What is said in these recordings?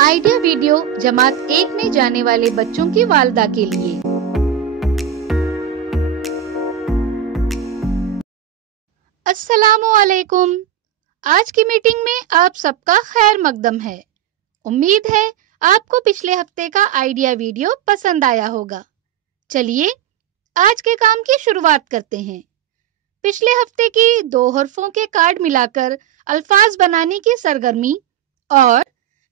Idea video जमात 1 में जाने वाले बच्चों की वालदा के लिए। अस्सलामुअलैकुम। आज की मीटिंग में आप सबका खैर मकदम है। उम्मीद है आपको पिछले हफ्ते का आइडिया वीडियो पसंद आया होगा। चलिए आज के काम की शुरुआत करते हैं। पिछले हफ्ते की 2 हरफों के कार्ड मिलाकर अल्फाज बनाने की सरगर्मी और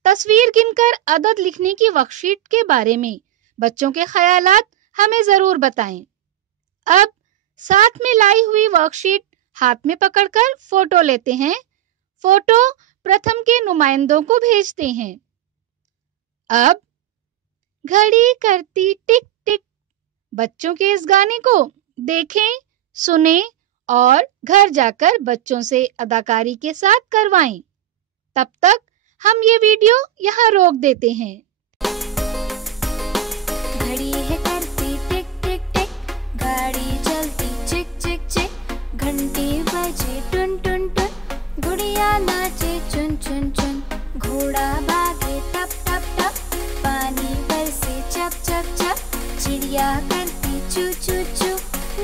तस्वीर गिनकर अदद लिखने की वर्कशीट के बारे में बच्चों के ख्यालात हमें जरूर बताएं। अब साथ में लाई हुई वर्कशीट हाथ में पकड़कर फोटो लेते हैं। फोटो प्रथम के नुमाइंदों को भेजते हैं। अब घड़ी करती टिक टिक। बच्चों के इस गाने को देखें, सुने और घर जाकर बच्चों से अदाकारी के साथ करवाएं। तब तक हम ये वीडियो यहाँ रोक देते हैं। घड़ी है करती टिक टिक टिक, गाड़ी चलती चिक चिक चिक, घंटी बजे टुन टुन टुन, गुड़िया नाचे चुन चुन चुन, घोड़ा भागे टप टप टप, पानी बरसे चप चप चप, चिड़िया करती चू चू चू,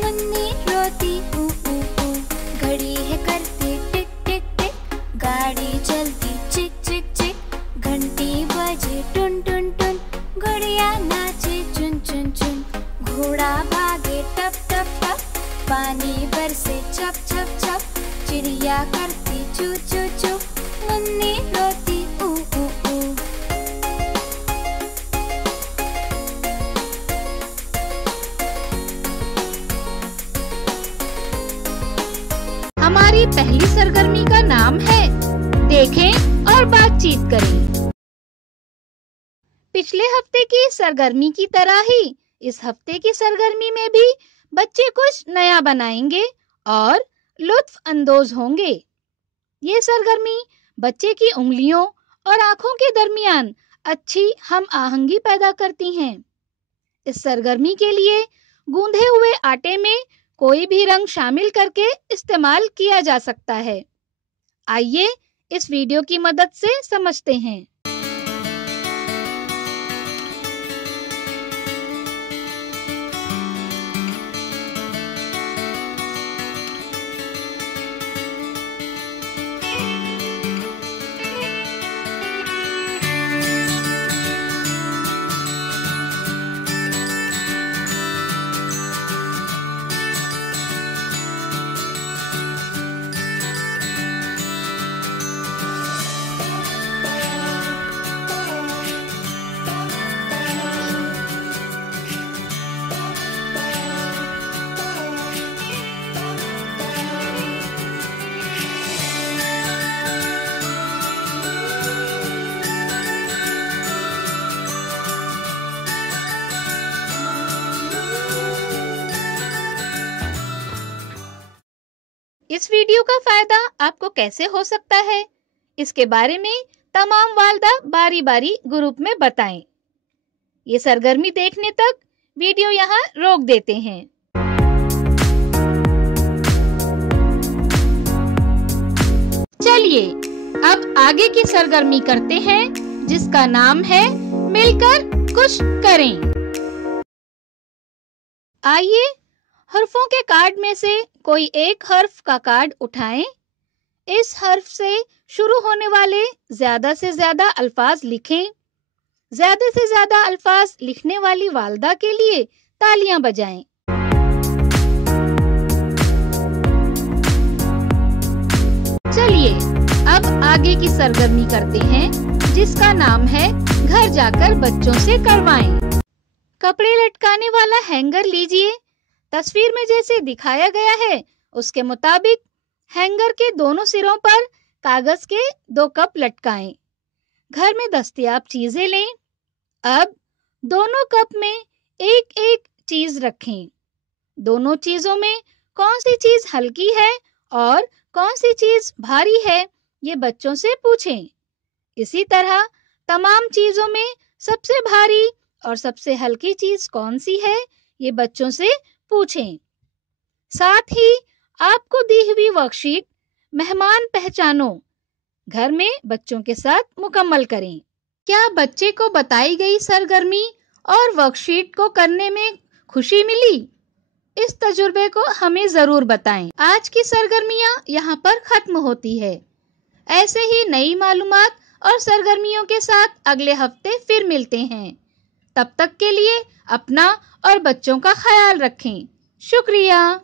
मुन्नी रोती ऊ ऊ ऊ। घड़ी है करती टिक टिक टिक, गाड़ी चलती चिक चिक चिक, घंटी बजे टुन टुन टुन, गुड़िया नाचे चुन चुन चुन, घोड़ा भागे टप टप टप, पानी बरसे चप चप चप, चिड़िया करती चू चू चू, मुन्नी रोती ऊ ऊ ऊ। हमारी पहली सरगर्मी का नाम है देखें और बातचीत करें। पिछले हफ्ते की सरगर्मी की तरह ही इस हफ्ते की सरगर्मी में भी बच्चे कुछ नया बनाएंगे और लुत्फ अंदोज होंगे। ये सरगर्मी बच्चे की उंगलियों और आंखों के दरमियान अच्छी हम आहंगी पैदा करती हैं। इस सरगर्मी के लिए गूंधे हुए आटे में कोई भी रंग शामिल करके इस्तेमाल किया जा सकता है। आइए इस वीडियो की मदद से समझते हैं। इस वीडियो का फायदा आपको कैसे हो सकता है, इसके बारे में तमाम वालदा बारी बारी ग्रुप में बताएं। ये सरगर्मी देखने तक वीडियो यहाँ रोक देते हैं। चलिए अब आगे की सरगर्मी करते हैं जिसका नाम है मिलकर कुछ करें। आइए हर्फों के कार्ड में से कोई एक हर्फ का कार्ड उठाएं। इस हर्फ से शुरू होने वाले ज्यादा से ज्यादा अल्फाज लिखें। ज्यादा से ज्यादा अल्फाज लिखने वाली वालदा के लिए तालियां बजाएं। चलिए अब आगे की सरगर्मी करते हैं जिसका नाम है घर जाकर बच्चों से करवाएं। कपड़े लटकाने वाला हैंगर लीजिए। तस्वीर में जैसे दिखाया गया है उसके मुताबिक हैंगर के दोनों सिरों पर कागज के 2 कप लटकाएं। घर में दस्तयाब चीजें लें। अब दोनों कप में एक एक चीज रखें। दोनों चीजों में कौन सी चीज हल्की है और कौन सी चीज भारी है ये बच्चों से पूछें। इसी तरह तमाम चीजों में सबसे भारी और सबसे हल्की चीज कौन सी है ये बच्चों से पूछें। साथ ही आपको दी हुई वर्कशीट मेहमान पहचानो घर में बच्चों के साथ मुकम्मल करें। क्या बच्चे को बताई गई सरगर्मी और वर्कशीट को करने में खुशी मिली? इस तजुर्बे को हमें जरूर बताएं। आज की सरगर्मियां यहाँ पर खत्म होती है। ऐसे ही नई मालूमात और सरगर्मियों के साथ अगले हफ्ते फिर मिलते हैं। तब तक के लिए अपना और बच्चों का ख्याल रखें। शुक्रिया।